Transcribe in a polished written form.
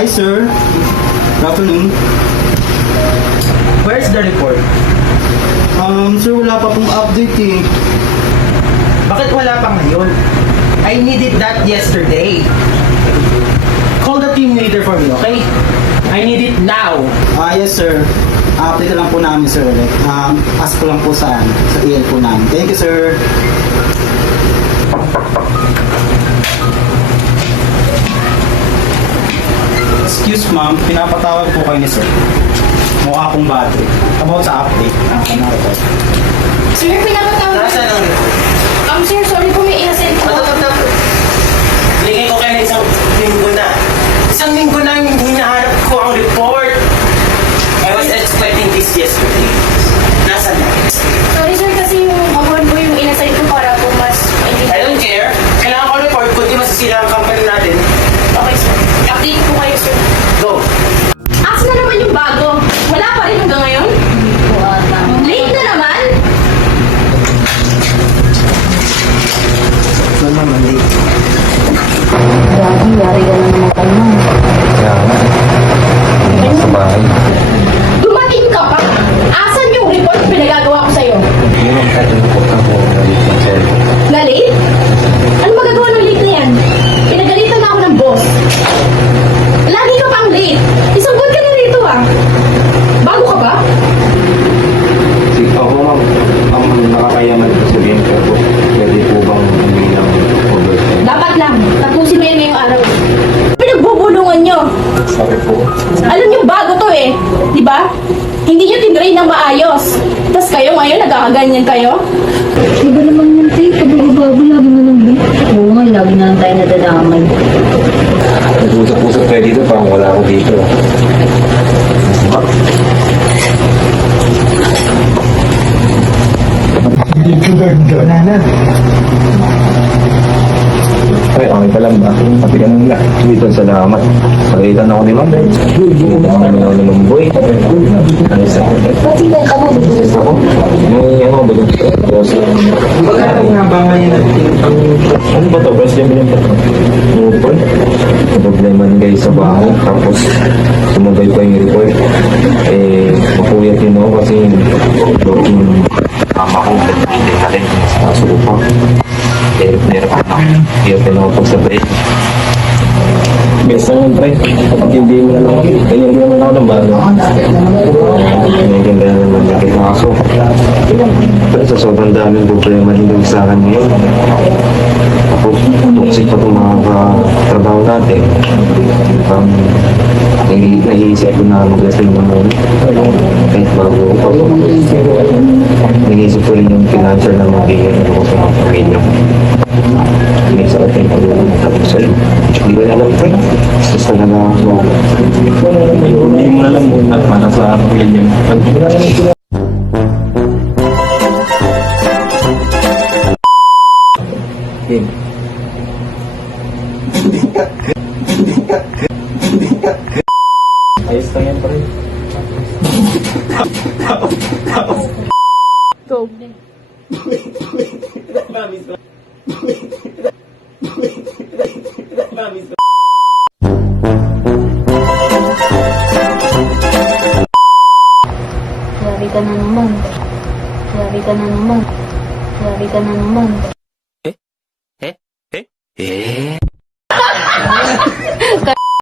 Hi, sir. Good afternoon. Where's the report? Sir, wala pa pong update eh. Bakit wala pa ngayon? I needed that yesterday. Call the team leader for me, okay? I need it now. Yes, sir. Update lang po namin, sir, ulit. Ask ko lang po sa EL po namin. Thank you, sir. Excuse, ma'am. Pinapatawag po kayo ni sir. Mukha akong battery. About sa update. Narito. Sir, pinapatawag. Nasaan ang report? Sir, sorry po, may innocent po. Lingay ko kayo na isang linggo na. Isang linggo na yung hinahanap ko ang report. I was expecting this yesterday. Nasaan na? Sorry, sir, kasi yung abuhan po yung innocent ko para po mas I don't care. Kailangan ko report kundi masisira ang company natin. Okay, sir. Update po kayo, sir. Go! Asa na naman yung bago? Wala pa rin hanggang ngayon? Late na naman? Sir, ma'am, late. Grabe, yari ka na naman kayo. Kaya nga. Hindi sa bahay. Dumating ka pa? Asan yung report na pinagagawa ko sa'yo? Yun ang katunukot ako ulit ng cellphone. Na late? Ano magagawa ng late na yan? Pinagalitan na ako ng boss. Lagi ka pang late. Isang buwan ka na rito ah. Bago ka ba? Sige ako ma'am, ang nakakayaman ko sabihin ko po, pwede po bang umilang overtime? Dapat lang. Tapusin mo yan ngayong araw. Pinagbubulungan nyo. Sorry po. Alam nyo, bago to eh. Di ba? Hindi nyo tinrain ng maayos. Tapos kayo ngayon, nagkakaganyan kayo? Iba naman yun, tayo. Pababa-baba, lagi na lang din. Oo nga, lagi na lang tayo nadadamay. Nag-usap-usap kayo dito, parang wala ako dito. Wala na. Ay, okay pa lang ba? Pati ka nang dito, salamat. Pagkaitan ako ni Ma'am. Hindi ako nanonood ng Mamboy. Ayos ako. Pati tayo ka mo, Ayos ako. May ano, bago ko. Pagkatang nga ba ngayon natin ang... Ano ba to? First game ba to? Report? Problema guys sa bahay. Tapos, sumagay pa yung report. Mapuyat yun ako kasi yung mama ko, hindi natin. Sa lupa. Hirap na ako pagsabay. Best naman pre, kapag hindi mo na lang kaya hindi naman ako ng bago. Nagiging gano'n naman yung kaso. Pero sa sobrang daming problema din sa akin ngayon. Tapos toxic pa itong mga trabaho natin. Nag-iisip ko na mag-lasing na muna. Kahit bago ko. Nag-iisip ko rin yung financial na magiging ako sa mga pamilya ko. May sarap yung pag-ulang tapos sa'yo. Hindi ko alam pa. Basta na lang ako. Hindi mo alam muna para sa pamilya mo. Game. Ayos lang yan pa rin. Go. Yari ka na naman. Yari ka na naman. Yari ka na naman.